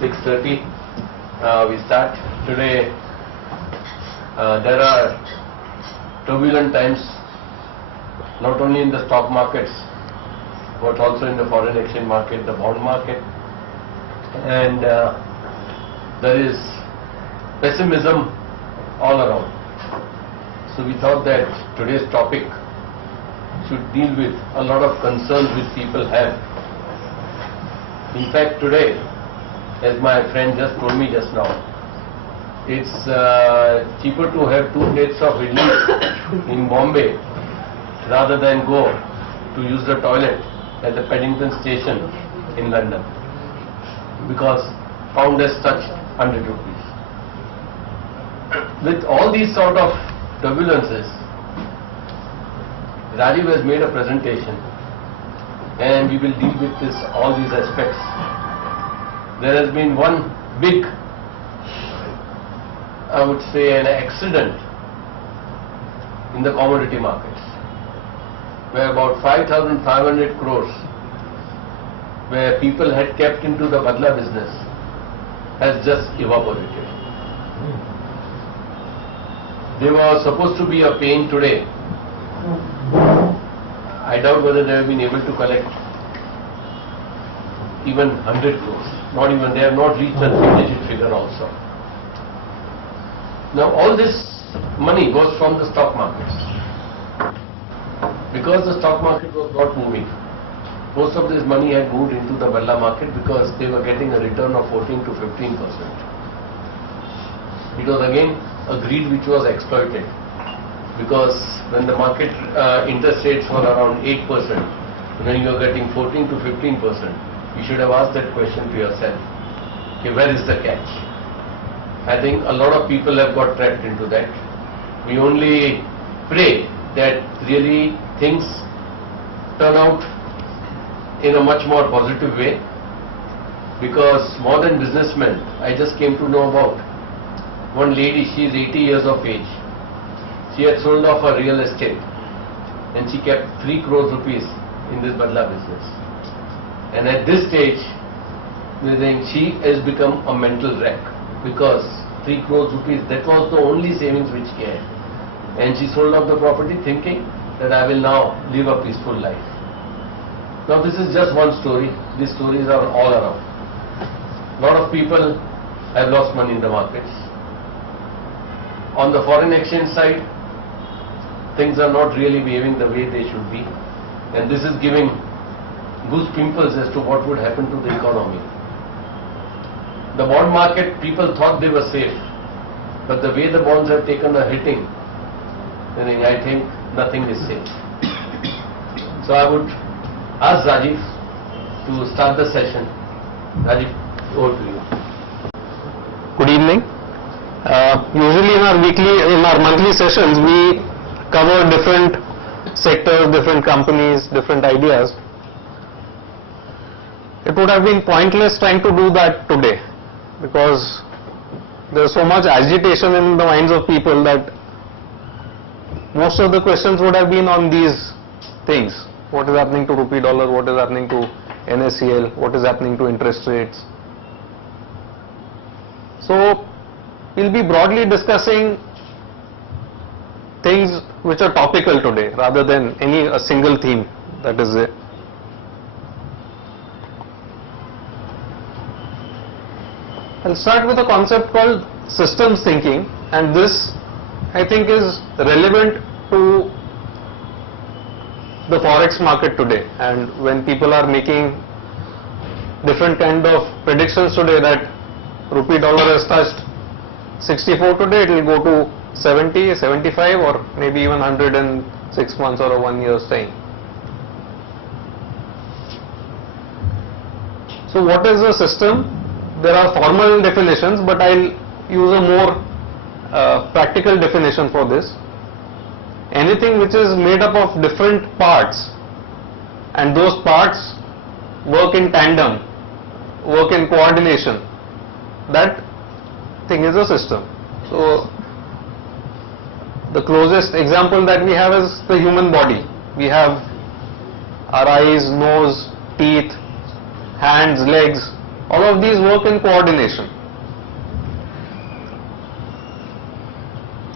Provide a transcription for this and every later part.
6:30. We start today. There are turbulent times, not only in the stock markets, but also in the foreign exchange market, the bond market, and there is pessimism all around. So we thought that today's topic should deal with a lot of concerns which people have. In fact, today, as my friend just told me just now, it's cheaper to have 2 plates of idli in Bombay rather than go to use the toilet at the Paddington station in London, because pound has touched 100 rupees. With all these sort of turbulences, Rajiv has made a presentation and we will deal with all these aspects. There has been one big, I would say, an accident in the commodity markets, where about 5,500 crores where people had kept into the Badla business has just evaporated. There was supposed to be a pain today. I doubt whether they have been able to collect even 100 crores. Not even, they have not reached a 3-digit figure also. Now all this money goes from the stock markets. Because the stock market was not moving, most of this money had moved into the Badla market because they were getting a return of 14 to 15%. It was again a greed which was exploited, because when the market interest rates were around 8%, when you are getting 14 to 15%, you should have asked that question to yourself, okay, where is the catch? I think a lot of people have got trapped into that. We only pray that really things turn out in a much more positive way, because more than businessmen, I just came to know about one lady. She is 80 years of age. She had sold off her real estate and she kept 3 crores rupees in this Badla business. And at this stage, we think she has become a mental wreck, because 3 crores rupees, that was the only savings which she had. And she sold off the property thinking that I will now live a peaceful life. Now this is just one story. These stories are all around. A lot of people have lost money in the markets. On the foreign exchange side, things are not really behaving the way they should be, and this is giving goose pimples as to what would happen to the economy. The bond market, people thought they were safe, but the way the bonds have taken a hitting, I think nothing is safe. So I would ask Rajiv to start the session. Rajiv, over to you. Good evening. Usually in our monthly sessions, we cover different sectors, different companies, different ideas. It would have been pointless trying to do that today, because there is so much agitation in the minds of people that most of the questions would have been on these things. What is happening to rupee dollar? What is happening to NSCL? What is happening to interest rates? So we'll be broadly discussing things which are topical today, rather than a single theme that is there. I'll start with a concept called systems thinking, and this I think is relevant to the forex market today. And when people are making different kind of predictions today that rupee dollar has touched 64 today, it will go to 70, 75, or maybe even 100 in 6 months or a 1 year's time. So what is a system? There are formal definitions, but I'll use a more practical definition for this. Anything which is made up of different parts, and those parts work in tandem, work in coordination, that thing is a system. So the closest example that we have is the human body. We have our eyes, nose, teeth, hands, legs, All of these work in coordination.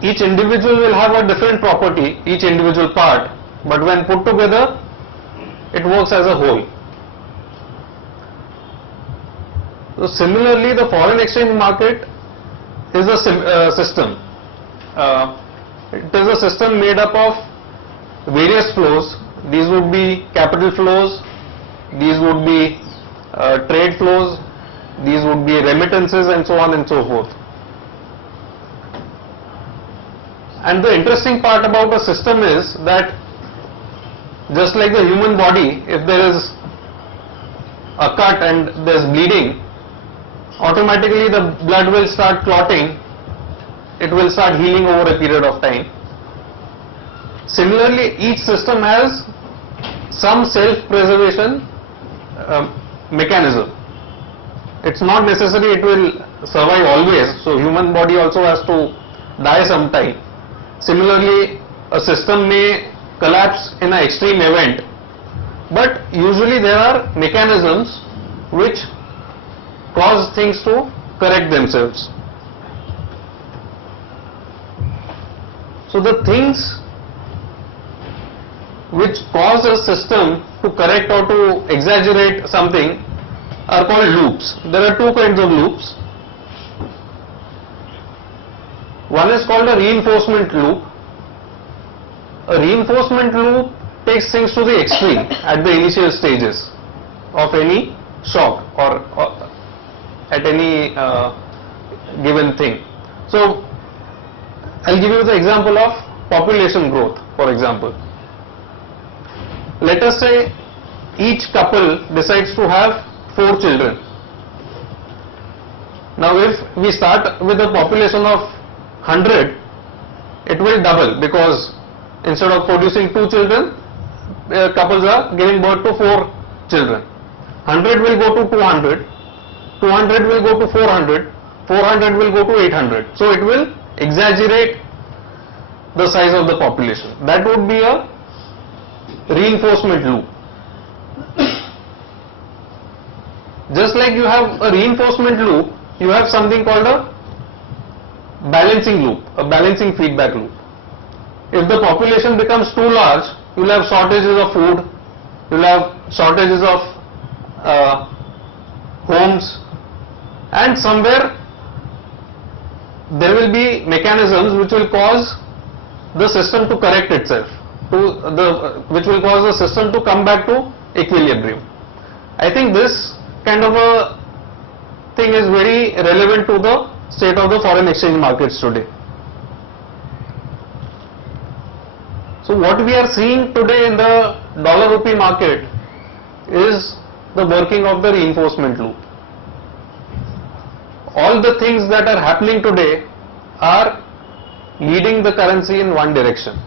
Each individual will have a different property, each individual part, but when put together, it works as a whole. So similarly, the foreign exchange market is a system. It is a system made up of various flows. These would be capital flows, these would be trade flows, these would be remittances, and so on and so forth. And the interesting part about a system is that just like the human body, if there is a cut and there is bleeding, automatically the blood will start clotting, it will start healing over a period of time. Similarly, each system has some self-preservation mechanism. It's not necessary it will survive always, so human body also has to die sometime. Similarly, a system may collapse in an extreme event, but usually there are mechanisms which cause things to correct themselves. So the things which cause a system to correct or to exaggerate something are called loops. There are two kinds of loops. One is called a reinforcement loop. A reinforcement loop takes things to the extreme at the initial stages of any shock or at any given thing. So I'll give you the example of population growth, for example. Let us say each couple decides to have 4 children. Now if we start with a population of 100, it will double, because instead of producing 2 children, couples are giving birth to 4 children. 100 will go to 200, 200 will go to 400, 400 will go to 800. So it will exaggerate the size of the population. That would be a reinforcement loop. Just like you have a reinforcement loop, you have something called a balancing loop, a balancing feedback loop. If the population becomes too large, you will have shortages of food, you will have shortages of homes, and somewhere there will be mechanisms which will cause the system to correct itself, which will cause the system to come back to equilibrium. I think this kind of a thing is very relevant to the state of the foreign exchange markets today. So what we are seeing today in the dollar rupee market is the working of the reinforcement loop. All the things that are happening today are leading the currency in one direction.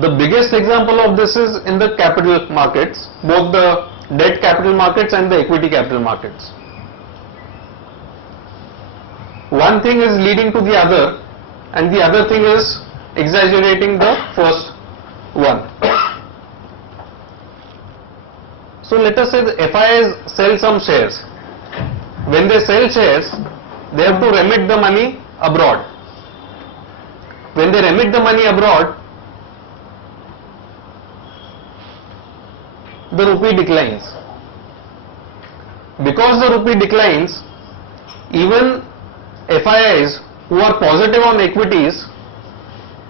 The biggest example of this is in the capital markets, both the debt capital markets and the equity capital markets. One thing is leading to the other, and the other thing is exaggerating the first one. So let us say the FIIs sell some shares. When they sell shares, they have to remit the money abroad. When they remit the money abroad, the rupee declines. Because the rupee declines, even FIIs who are positive on equities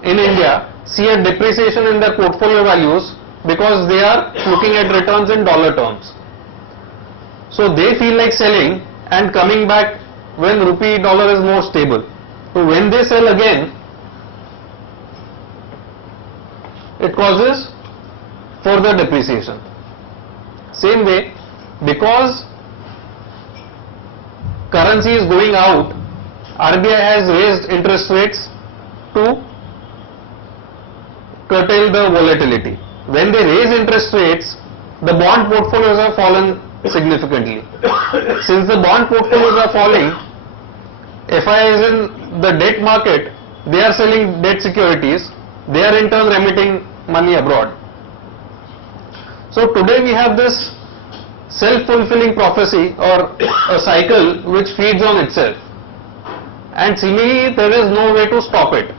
in India see a depreciation in their portfolio values because they are looking at returns in dollar terms. So they feel like selling and coming back when rupee dollar is more stable. So when they sell again, it causes further depreciation. Same way, because currency is going out, RBI has raised interest rates to curtail the volatility. When they raise interest rates, the bond portfolios have fallen significantly. Since the bond portfolios are falling, FIIs in the debt market, they are selling debt securities, they are in turn remitting money abroad. So today we have this self-fulfilling prophecy or a cycle which feeds on itself, and seemingly there is no way to stop it.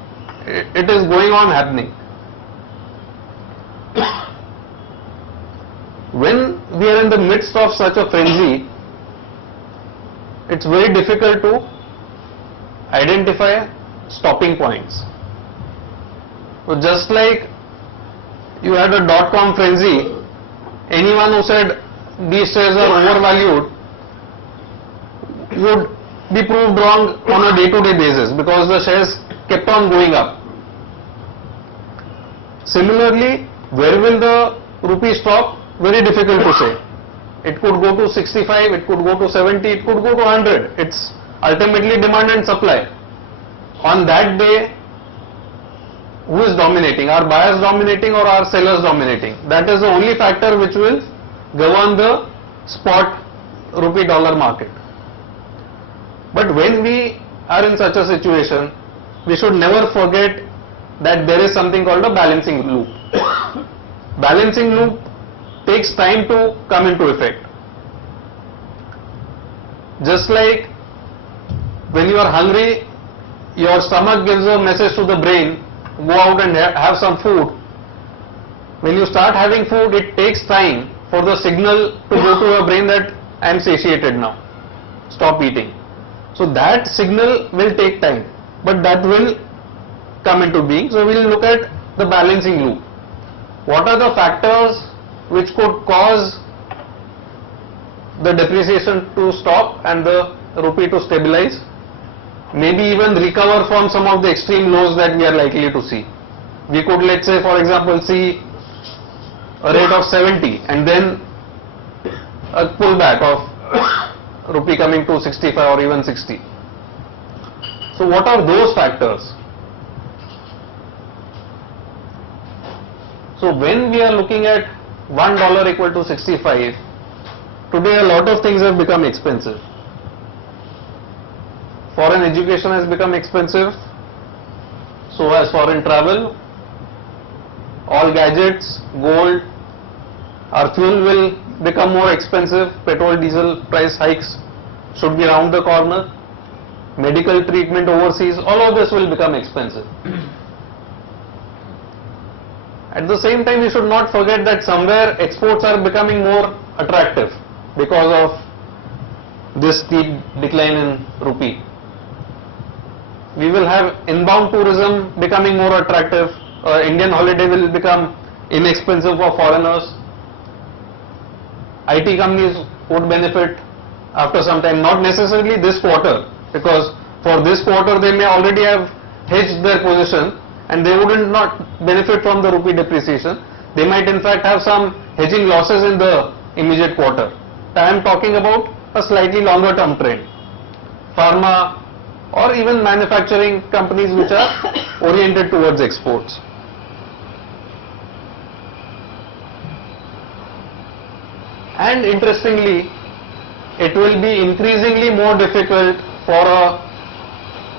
It is going on happening. When we are in the midst of such a frenzy, it's very difficult to identify stopping points. So just like you had a dot-com frenzy, anyone who said these shares are overvalued would be proved wrong on a day-to-day basis because the shares kept on going up. Similarly, where will the rupee stop? Very difficult to say. It could go to 65, it could go to 70, it could go to 100. It's ultimately demand and supply. On that day, who is dominating? Are buyers dominating or are sellers dominating? That is the only factor which will govern the spot rupee dollar market. But when we are in such a situation, we should never forget that there is something called a balancing loop. Balancing loop takes time to come into effect. Just like when you are hungry, your stomach gives a message to the brain, go out and have some food. When you start having food, it takes time for the signal to go to your brain that I am satiated now, stop eating. So that signal will take time, but that will come into being. So we will look at the balancing loop. What are the factors which could cause the depreciation to stop and the rupee to stabilize? Maybe even recover from some of the extreme lows that we are likely to see. We could, let's say, for example, see a rate of 70 and then a pullback of rupee coming to 65 or even 60. So what are those factors? So when we are looking at $1 equal to 65, today a lot of things have become expensive. Foreign education has become expensive, so has foreign travel, all gadgets, gold, our fuel will become more expensive, petrol, diesel price hikes should be around the corner, medical treatment overseas, all of this will become expensive. At the same time, we should not forget that somewhere exports are becoming more attractive because of this steep decline in rupee. We will have inbound tourism becoming more attractive. Indian holiday will become inexpensive for foreigners. IT companies would benefit after some time, not necessarily this quarter, because for this quarter they may already have hedged their position and they wouldn't not benefit from the rupee depreciation. They might in fact have some hedging losses in the immediate quarter. I am talking about a slightly longer term trend. Pharma or even manufacturing companies which are oriented towards exports. And interestingly, it will be increasingly more difficult for a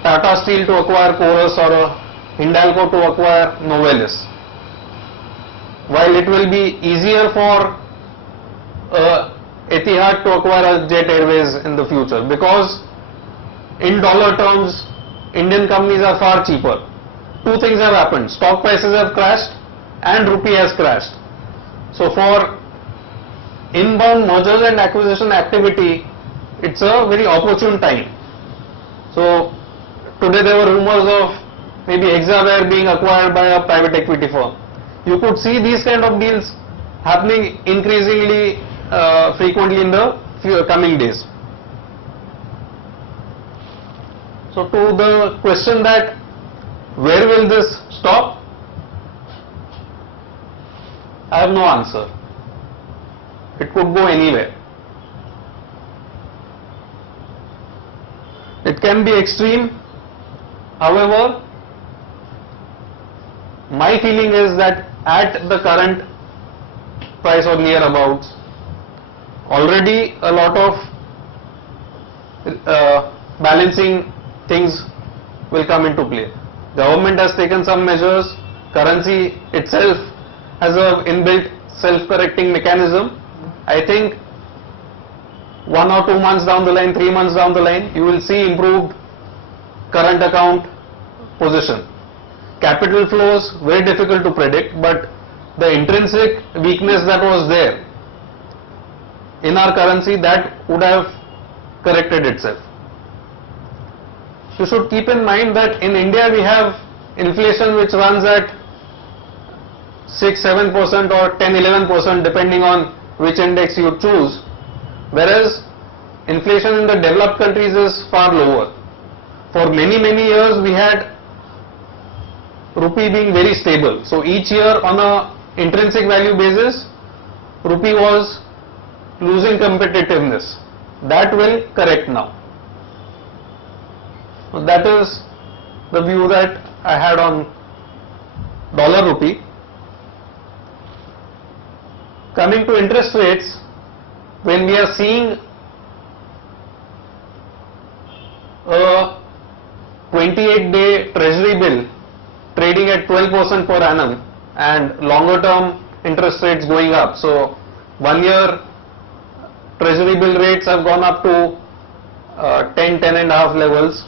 Tata Steel to acquire Chorus or a Hindalco to acquire Novelis, while it will be easier for Etihad to acquire a Jet Airways in the future, because in dollar terms Indian companies are far cheaper. Two things have happened: stock prices have crashed and rupee has crashed. So for inbound mergers and acquisition activity, it's a very opportune time. So today there were rumors of maybe Hexaware being acquired by a private equity firm. You could see these kind of deals happening increasingly frequently in the coming days. So to the question that where will this stop, I have no answer. It could go anywhere. It can be extreme. However, my feeling is that at the current price or nearabouts, already a lot of balancing things will come into play. Government has taken some measures, currency itself has an inbuilt self-correcting mechanism. I think 1 or 2 months down the line, 3 months down the line, you will see improved current account position. Capital flows, very difficult to predict, but the intrinsic weakness that was there in our currency, that would have corrected itself. You should keep in mind that in India we have inflation which runs at 6-7% or 10-11% depending on which index you choose, whereas inflation in the developed countries is far lower. For many years we had rupee being very stable. So each year on a intrinsic value basis, rupee was losing competitiveness. That will correct now. So that is the view that I had on dollar rupee. Coming to interest rates, when we are seeing a 28-day treasury bill trading at 12% per annum and longer term interest rates going up. So 1 year treasury bill rates have gone up to 10.5 levels.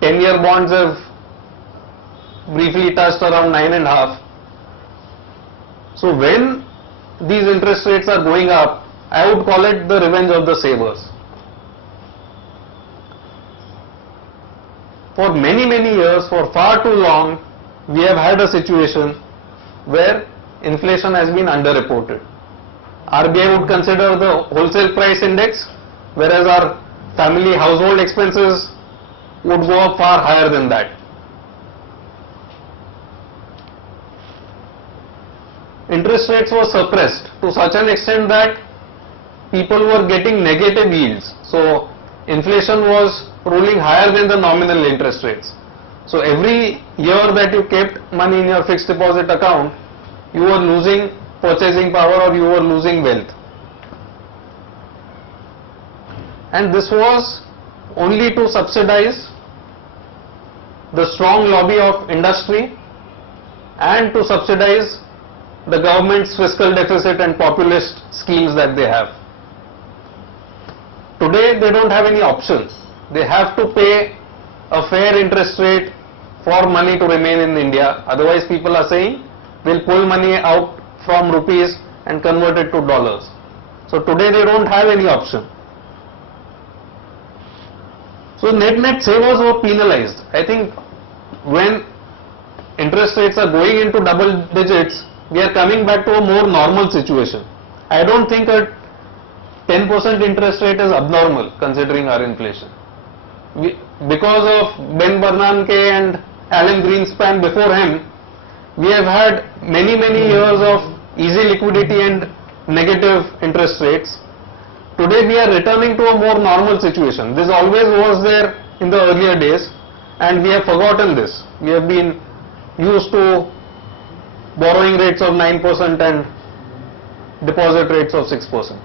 10-year bonds have briefly touched around 9.5. So when these interest rates are going up, I would call it the revenge of the savers. For many years, for far too long, we have had a situation where inflation has been underreported. RBI would consider the wholesale price index, whereas our family household expenses would go up far higher than that. Interest rates were suppressed to such an extent that people were getting negative yields. So inflation was ruling higher than the nominal interest rates. So every year that you kept money in your fixed deposit account, you were losing purchasing power or you were losing wealth. And this was only to subsidize the strong lobby of industry and to subsidize the government's fiscal deficit and populist schemes that they have. Today they don't have any option. They have to pay a fair interest rate for money to remain in India. Otherwise people are saying we'll pull money out from rupees and convert it to dollars. So today they don't have any option. So net savers were penalized. I think when interest rates are going into double digits, we are coming back to a more normal situation. I don't think a 10% interest rate is abnormal considering our inflation. Because of Ben Bernanke and Alan Greenspan before him, we have had many years of easy liquidity and negative interest rates. Today we are returning to a more normal situation. This always was there in the earlier days and we have forgotten this. We have been used to borrowing rates of 9% and deposit rates of 6%.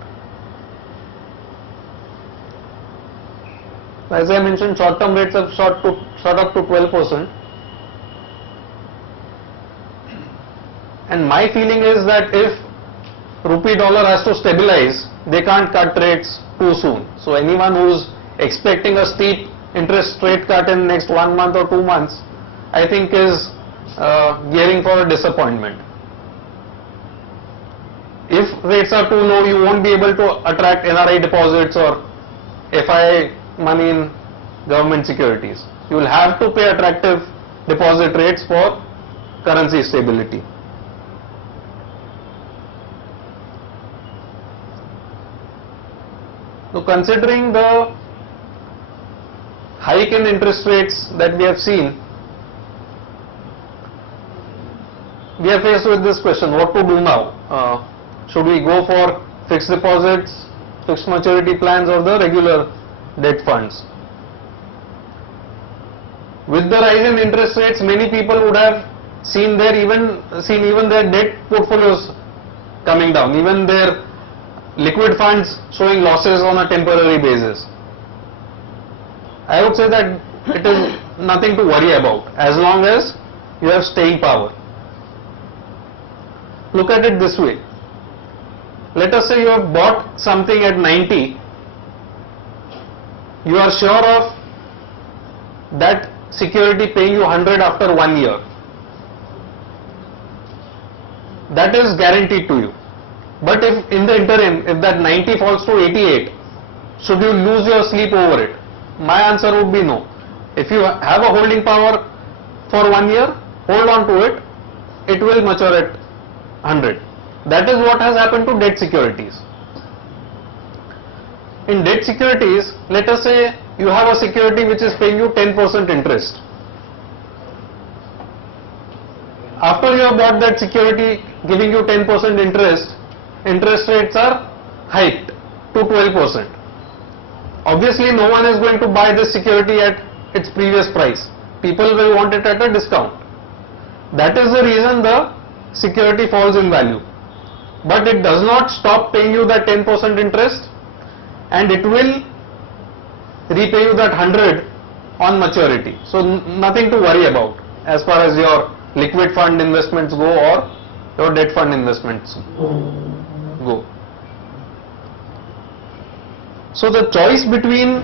As I mentioned, short-term rates have shot up to 12%. And my feeling is that if rupee dollar has to stabilize, they can't cut rates too soon. So anyone who's expecting a steep interest rate cut in next 1 month or 2 months, I think is gearing for a disappointment. If rates are too low, you won't be able to attract NRI deposits or FI money in government securities. You will have to pay attractive deposit rates for currency stability. So considering the hike in interest rates that we have seen, we are faced with this question: what to do now? Should we go for fixed deposits, fixed maturity plans, or the regular debt funds? With the rise in interest rates, many people would have seen even their debt portfolios coming down, even their liquid funds showing losses on a temporary basis. I would say that it is nothing to worry about as long as you have staying power. look at it this way. Let us say you have bought something at 90. You are sure of that security paying you 100 after 1 year. That is guaranteed to you. But if in the interim, if that 90 falls to 88, should you lose your sleep over it? My answer would be no. If you have a holding power for 1 year, hold on to it. It will mature at 100. That is what has happened to debt securities. In debt securities, let us say you have a security which is paying you 10% interest. After you have bought that security giving you 10% interest rates are hiked to 12%. Obviously, no one is going to buy this security at its previous price. People will want it at a discount. That is the reason the security falls in value. But it does not stop paying you that 10% interest, and it will repay you that 100 on maturity. So nothing to worry about as far as your liquid fund investments go or your debt fund investments go. So the choice between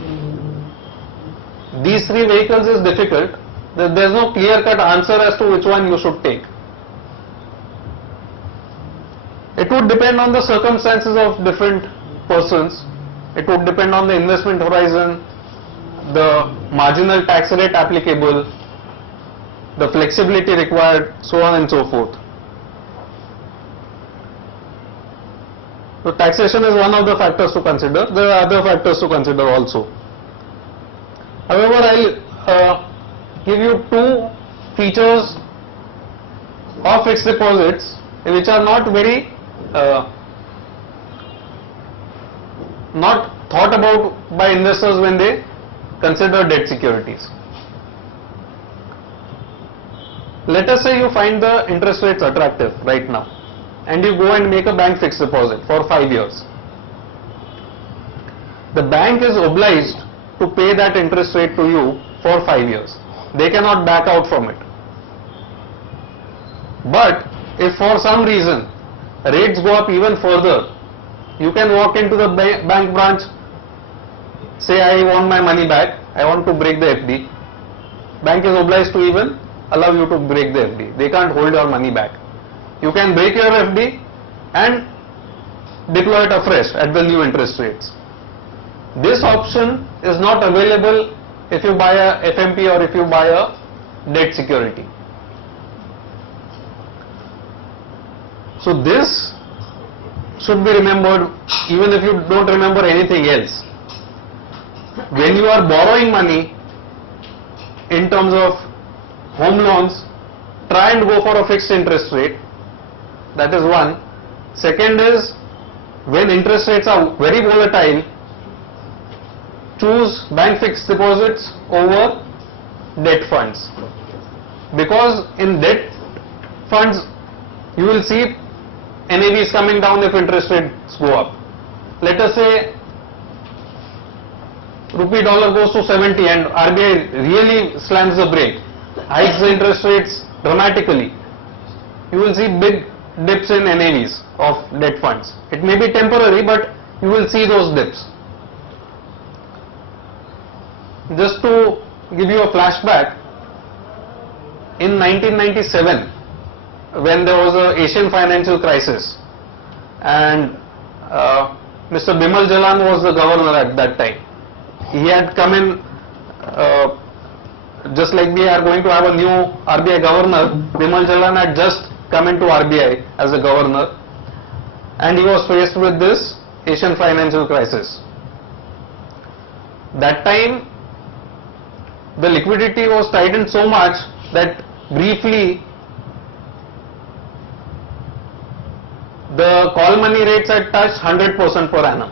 these three vehicles is difficult. There is no clear-cut answer as to which one you should take. It would depend on the circumstances of different persons. It would depend on the investment horizon, the marginal tax rate applicable, the flexibility required, so on and so forth. So taxation is one of the factors to consider. There are other factors to consider also. However, I'll give you two features of fixed deposits which are not very not thought about by investors when they consider debt securities. Let us say you find the interest rates attractive right now and you go and make a bank fixed deposit for 5 years. The bank is obliged to pay that interest rate to you for 5 years. They cannot back out from it. But if for some reason rates go up even further, you can walk into the bank branch, say I want my money back, I want to break the FD. Bank is obliged to even allow you to break the FD. They can't hold your money back. You can break your FD and deploy it afresh at the new interest rates. This option is not available if you buy a FMP or if you buy a debt security. So this should be remembered even if you don't remember anything else. When you are borrowing money in terms of home loans, try and go for a fixed interest rate. That is one. Second is, when interest rates are very volatile, choose bank fixed deposits over debt funds. Because in debt funds, you will see NAVs coming down if interest rates go up. Let us say rupee dollar goes to 70 and RBI really slams the brake, hikes the interest rates dramatically. You will see big dips in NAVs of debt funds. It may be temporary, but you will see those dips. Just to give you a flashback, in 1997, when there was an Asian financial crisis and Mr. Bimal Jalan was the governor at that time. He had come in, just like we are going to have a new RBI governor, Bimal Jalan had just come into RBI as a governor and he was faced with this Asian financial crisis. That time the liquidity was tightened so much that briefly the call money rates had touched 100% per annum.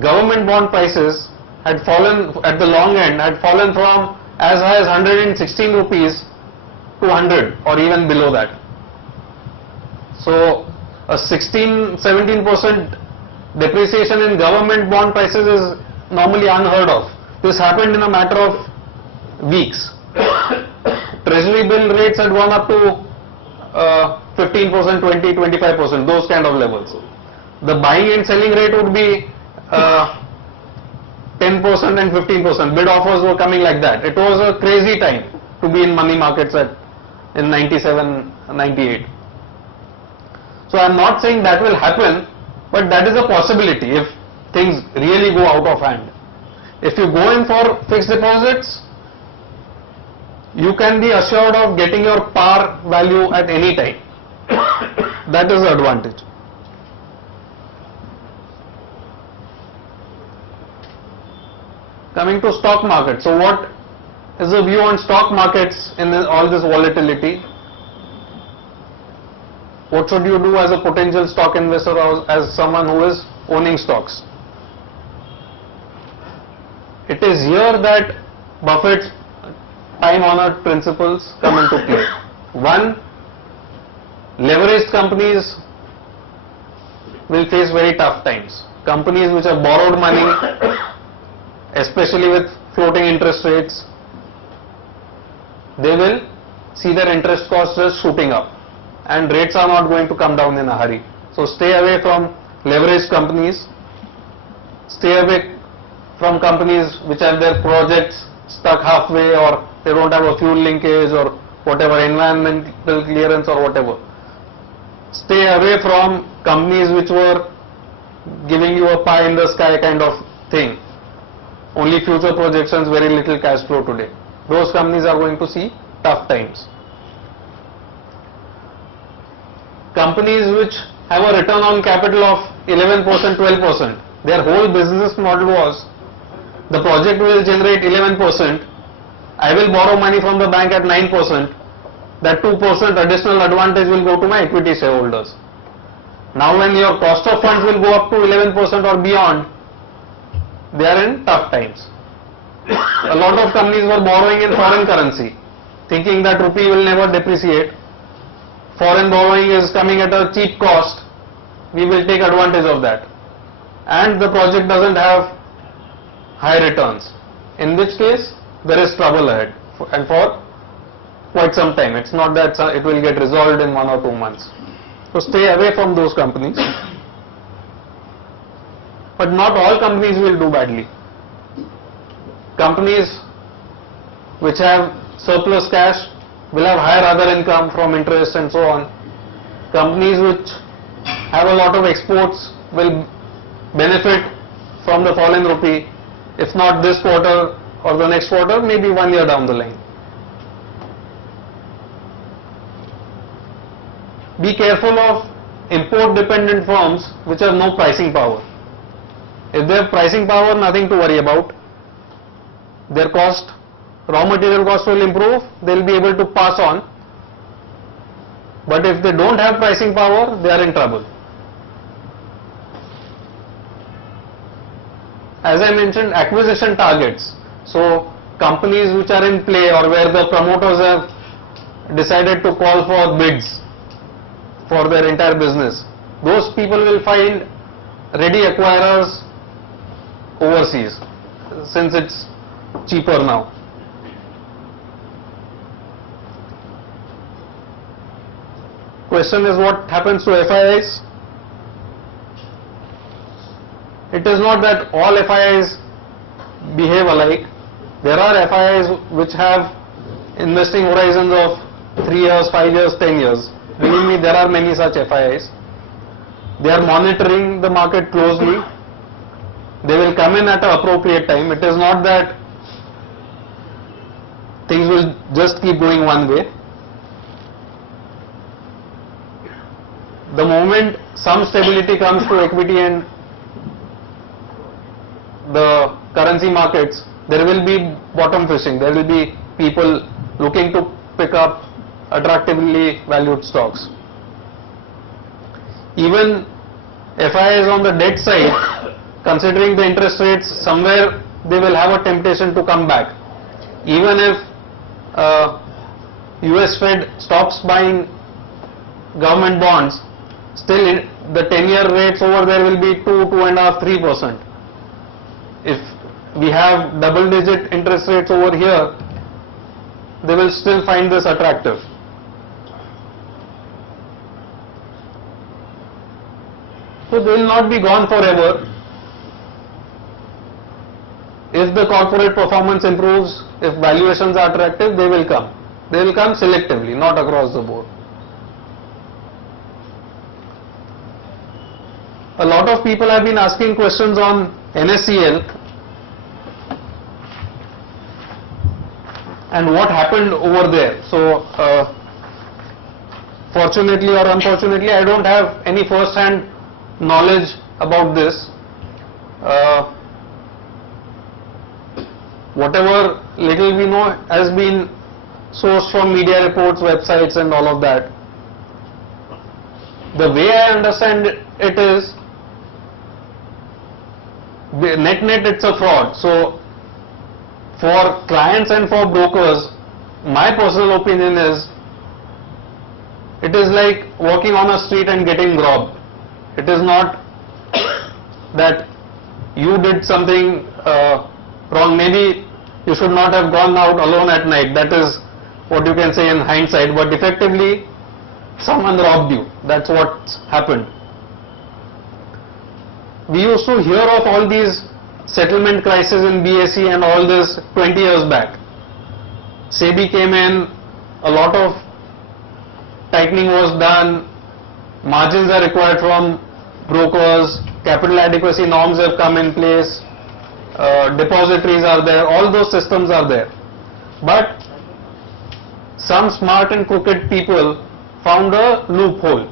Government bond prices had fallen at the long end, had fallen from as high as 116 rupees to 100 or even below that. So a 16-17% depreciation in government bond prices is normally unheard of. This happened in a matter of weeks. treasury bill rates had gone up to 15%, 20, 25%, those kind of levels. The buying and selling rate would be 10% and 15%. Bid offers were coming like that. It was a crazy time to be in money markets in 97, 98. So I am not saying that will happen, but that is a possibility if things really go out of hand. If you go in for fixed deposits, you can be assured of getting your par value at any time. That is the advantage. Coming to stock market. So what is the view on stock markets in all this volatility? What should you do as a potential stock investor or as someone who is owning stocks? It is here that Buffett's time-honored principles come into play. One, leveraged companies will face very tough times. Companies which have borrowed money, especially with floating interest rates, they will see their interest costs just shooting up, and rates are not going to come down in a hurry. So stay away from leveraged companies, stay away from companies which have their projects stuck halfway, or they don't have a fuel linkage or whatever, environmental clearance or whatever. Stay away from companies which were giving you a pie in the sky kind of thing. Only future projections, very little cash flow today. Those companies are going to see tough times. Companies which have a return on capital of 11%, 12%, their whole business model was, the project will generate 11%, I will borrow money from the bank at 9%, that 2% additional advantage will go to my equity shareholders. Now when your cost of funds will go up to 11% or beyond, they are in tough times. A lot of companies were borrowing in foreign currency, thinking that rupee will never depreciate. Foreign borrowing is coming at a cheap cost, we will take advantage of that. And the project doesn't have high returns, in which case there is trouble ahead, and for quite some time. It's not that it will get resolved in 1 or 2 months. So stay away from those companies. But not all companies will do badly. Companies which have surplus cash will have higher other income from interest and so on. Companies which have a lot of exports will benefit from the fallen rupee, if not this quarter or the next quarter, maybe 1 year down the line. Be careful of import dependent firms which have no pricing power. If they have pricing power, nothing to worry about. Their cost, raw material cost will improve, they will be able to pass on. But if they don't have pricing power, they are in trouble. As I mentioned, acquisition targets. So companies which are in play or where the promoters have decided to call for bids for their entire business, those people will find ready acquirers overseas, since it's cheaper now. Question is, what happens to FIIs? It is not that all FIIs behave alike. There are FIIs which have investing horizons of 3 years, 5 years, 10 years. Believe me, there are many such FIIs. They are monitoring the market closely. They will come in at an appropriate time. It is not that things will just keep going one way. The moment some stability comes to equity and the currency markets, there will be bottom fishing. There will be people looking to pick up attractively valued stocks. Even FIIs on the debt side, considering the interest rates, somewhere they will have a temptation to come back. Even if US Fed stops buying government bonds, still the 10-year rates over there will be 2, 2.5, 3%. If we have double-digit interest rates over here, they will still find this attractive. So they will not be gone forever. If the corporate performance improves, if valuations are attractive, they will come. They will come selectively, not across the board. A lot of people have been asking questions on NSCL and what happened over there. So, fortunately or unfortunately, I don't have any first-hand knowledge about this. Whatever little we know has been sourced from media reports, websites and all of that. The way I understand it is, net it's a fraud. So for clients and for brokers, my personal opinion is, it is like walking on a street and getting robbed. It is not that you did something wrong. Maybe you should not have gone out alone at night. That is what you can say in hindsight, but effectively someone robbed you. That's what's happened. We used to hear of all these settlement crises in BSE and all this 20 years back. SEBI came in, a lot of tightening was done, margins are required from brokers, capital adequacy norms have come in place, depositories are there, all those systems are there. But some smart and crooked people found a loophole.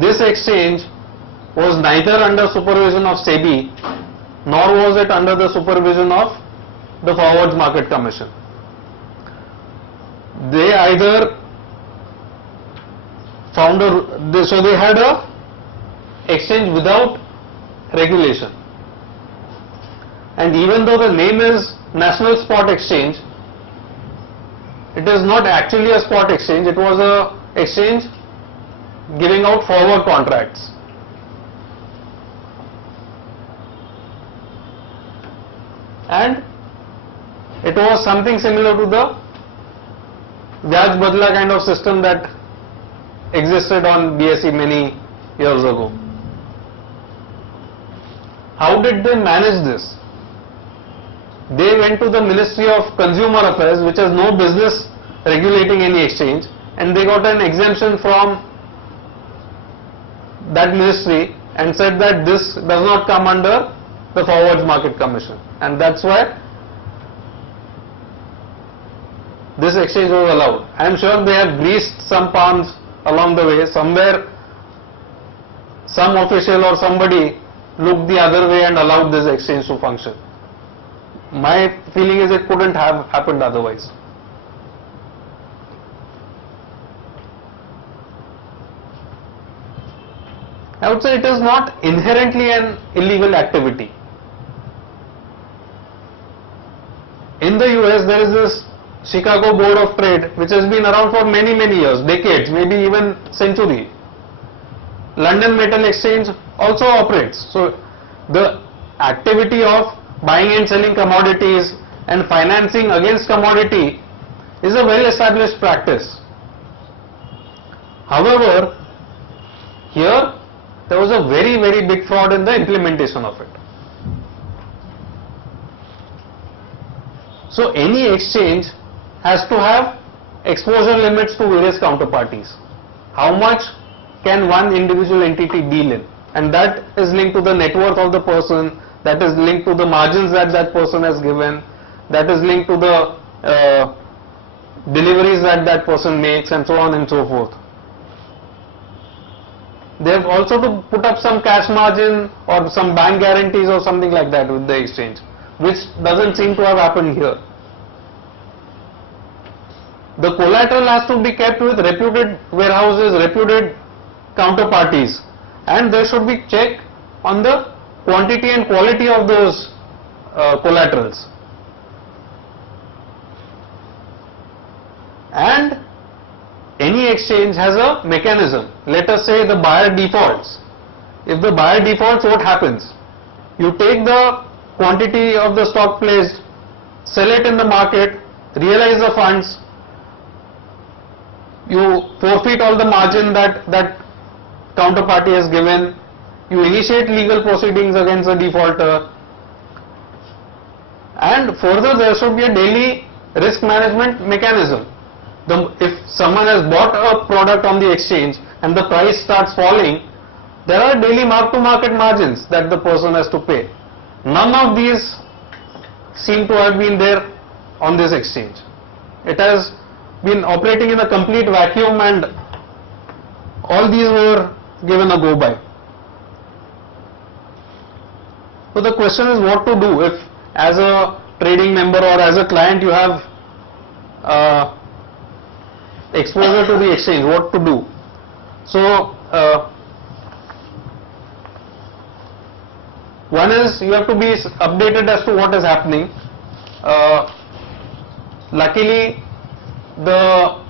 This exchange was neither under supervision of SEBI nor was it under the supervision of the Forwards Market Commission. They either found so they had a exchange without regulation, and even though the name is National Spot Exchange, it is not actually a spot exchange. It was a exchange giving out forward contracts. And it was something similar to the Vyaj Badla kind of system that existed on BSE many years ago. How did they manage this? They went to the Ministry of Consumer Affairs, which has no business regulating any exchange, and they got an exemption from that ministry and said that this does not come under the Forwards Market Commission, and that's why this exchange was allowed. I am sure they have greased some palms along the way. Somewhere some official or somebody looked the other way and allowed this exchange to function. My feeling is it couldn't have happened otherwise. I would say it is not inherently an illegal activity. In the US, there is this Chicago Board of Trade which has been around for many years, decades, maybe even century. London Metal Exchange also operates. So the activity of buying and selling commodities and financing against commodity is a well established practice. However, here there was a very big fraud in the implementation of it. So any exchange has to have exposure limits to various counterparties. How much can one individual entity deal in? And that is linked to the net worth of the person, that is linked to the margins that that person has given, that is linked to the deliveries that that person makes, and so on and so forth. They have also to put up some cash margin or some bank guarantees or something like that with the exchange, which doesn't seem to have happened here. The collateral has to be kept with reputed warehouses, reputed counterparties, and there should be check on the quantity and quality of those collaterals. And any exchange has a mechanism. Let us say the buyer defaults. If the buyer defaults, what happens? You take the quantity of the stock placed, sell it in the market, realize the funds, you forfeit all the margin that counterparty has given, you initiate legal proceedings against the defaulter, and further there should be a daily risk management mechanism. If someone has bought a product on the exchange and the price starts falling, there are daily mark-to-market margins that the person has to pay. None of these seem to have been there on this exchange. It has been operating in a complete vacuum, and all these were given a go by. So the question is what to do if, as a trading member or as a client, you have exposure to the exchange, what to do? So one is you have to be updated as to what is happening. Luckily, the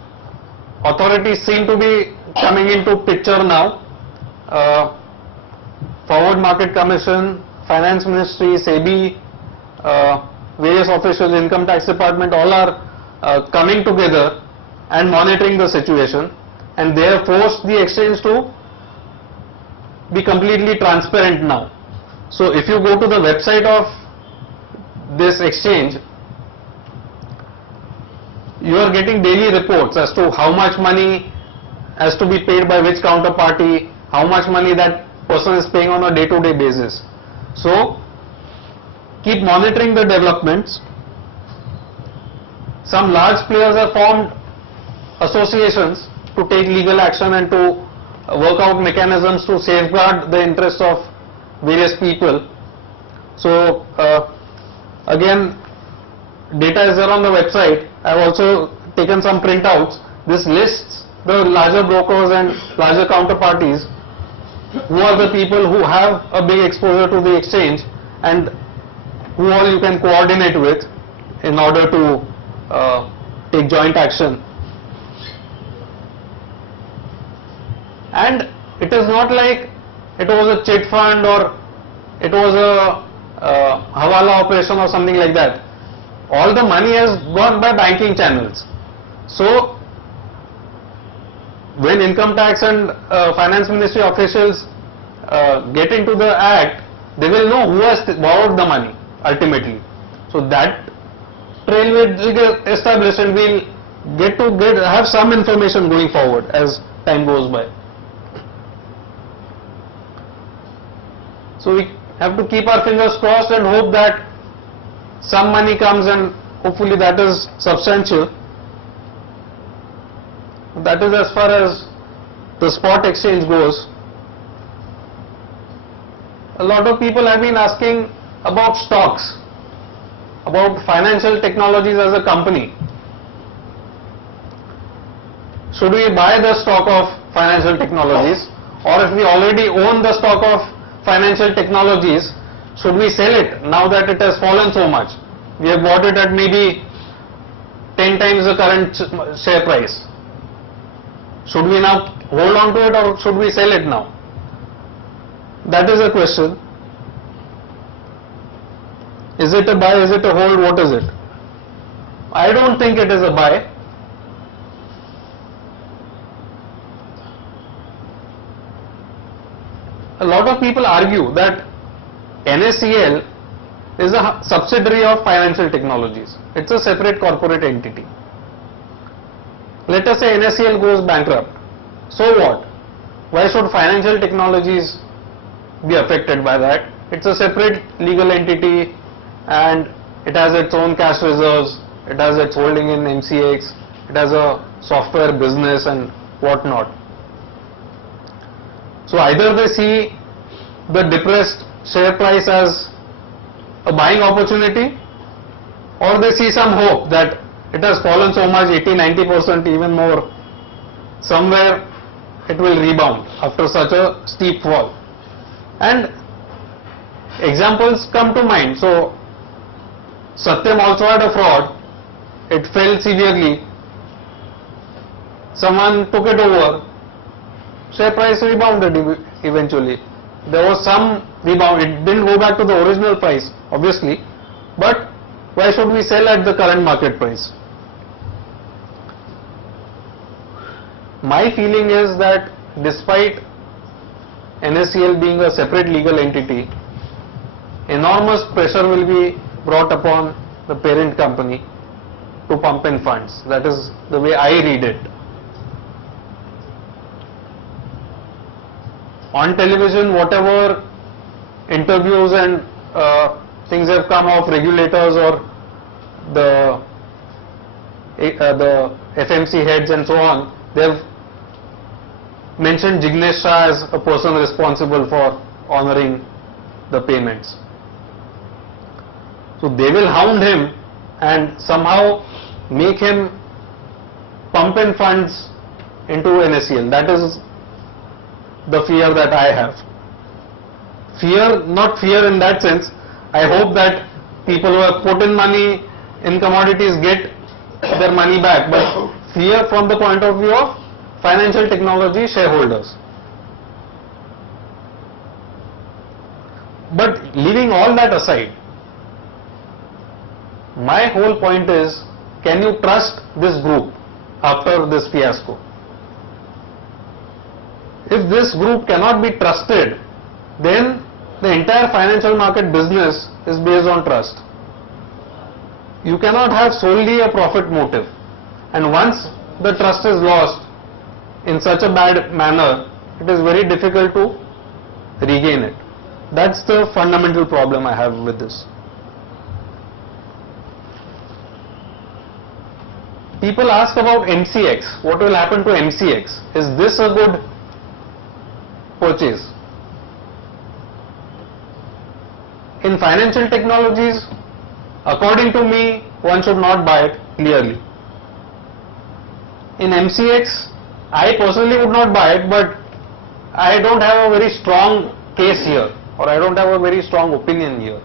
authorities seem to be coming into picture now. Forward Market Commission, Finance Ministry, SEBI, various officials, Income Tax Department, all are coming together and monitoring the situation, and they have forced the exchange to be completely transparent now. So if you go to the website of this exchange, you are getting daily reports as to how much money has to be paid by which counterparty, how much money that person is paying on a day-to-day basis. So keep monitoring the developments. Some large players have formed associations to take legal action and to work out mechanisms to safeguard the interests of various people. So again, data is there on the website. I have also taken some printouts. This lists the larger brokers and larger counterparties, who are the people who have a big exposure to the exchange and who all you can coordinate with in order to take joint action. And it is not like it was a chit fund or it was a hawala operation or something like that. All the money has gone by banking channels. So when Income Tax and Finance Ministry officials get into the act, they will know who has borrowed the money ultimately. So that trail will get established, and we'll have some information going forward as time goes by. So we have to keep our fingers crossed and hope that some money comes, and hopefully that is substantial. That is as far as the spot exchange goes. A lot of people have been asking about stocks, about financial technologies as a company. Should we buy the stock of financial technologies, or if we already own the stock of financial technologies, should we sell it now that it has fallen so much? We have bought it at maybe 10 times the current share price. Should we now hold on to it, or should we sell it now? That is a question. Is it a buy, is it a hold, what is it? I don't think it is a buy. A lot of people argue that NSCL is a subsidiary of Financial Technologies. It's a separate corporate entity. Let us say NSCL goes bankrupt. So what? Why should Financial Technologies be affected by that? It's a separate legal entity and it has its own cash reserves, it has its holding in MCX, it has a software business and whatnot. So either they see the depressed share price as a buying opportunity, or they see some hope that it has fallen so much, 80-90%, even more, somewhere it will rebound after such a steep fall. And examples come to mind. So Satyam also had a fraud, it fell severely, someone took it over, share price rebounded eventually. There was some rebound, it didn't go back to the original price obviously, but why should we sell at the current market price? my feeling is that despite NSCL being a separate legal entity, enormous pressure will be brought upon the parent company to pump in funds. That is the way I read it. On television, whatever interviews and things have come of regulators or the FMC heads and so on, they have mentioned Jignesh Shah as a person responsible for honoring the payments. So they will hound him and somehow make him pump in funds into NSCL. That is the fear that I have. Fear, not fear in that sense. I hope that people who have put in money in commodities get their money back, but fear from the point of view of financial technology shareholders. But leaving all that aside, my whole point is, can you trust this group after this fiasco? If this group cannot be trusted, then the entire financial market business is based on trust. You cannot have solely a profit motive, and once the trust is lost in such a bad manner, it is very difficult to regain it. That's the fundamental problem I have with this. People ask about MCX. What will happen to MCX? Is this a good purchase? In financial technologies, according to me, one should not buy it clearly. In MCX, I personally would not buy it, but I don't have a very strong case here, or I don't have a very strong opinion here.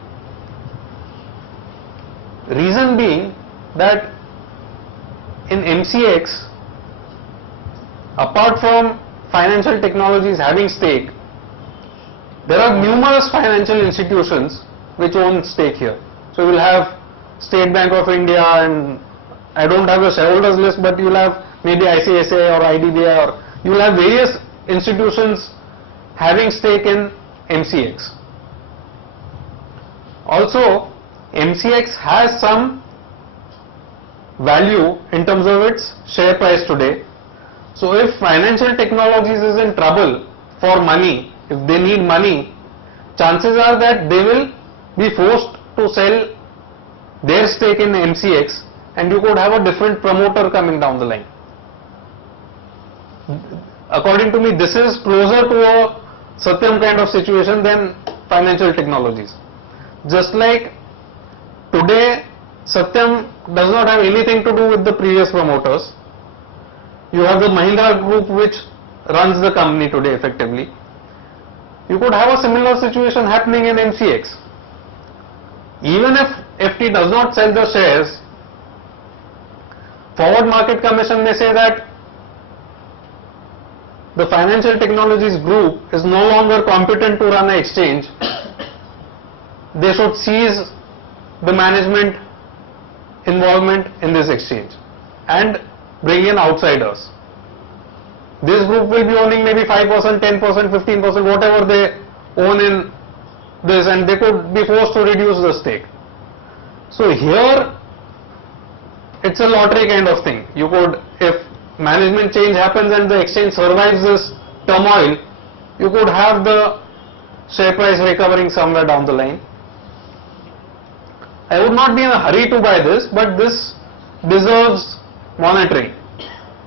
Reason being that in MCX, apart from financial technologies having stake, there are numerous financial institutions which own stake here. So you will have State Bank of India, and I don't have a shareholders list, but you will have maybe ICICI or IDBI, or you will have various institutions having stake in MCX. Also, MCX has some value in terms of its share price today. So if financial technologies is in trouble for money, if they need money, chances are that they will be forced to sell their stake in MCX, and you could have a different promoter coming down the line. According to me, this is closer to a Satyam kind of situation than financial technologies. Just like today, Satyam does not have anything to do with the previous promoters. You have the Mahindra Group which runs the company today effectively. You could have a similar situation happening in MCX. Even if FT does not sell the shares, Forward Market Commission may say that the financial technologies group is no longer competent to run an exchange. They should cease the management involvement in this exchange and bring in outsiders. This group will be owning maybe 5%, 10%, 15%, whatever they own in this, and they could be forced to reduce the stake. So here it's a lottery kind of thing. You could, if management change happens and the exchange survives this turmoil, you could have the share price recovering somewhere down the line. I would not be in a hurry to buy this, but this deserves monitoring.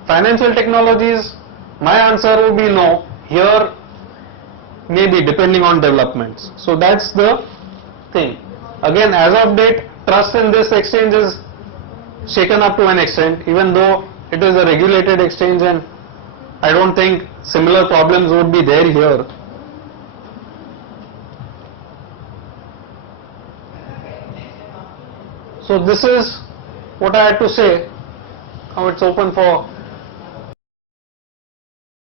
Financial technologies, my answer would be no. Here, maybe depending on developments. So that's the thing. Again, as of date, trust in this exchange is shaken up to an extent, even though it is a regulated exchange, and I don't think similar problems would be there here. So this is what I had to say. Now it's open for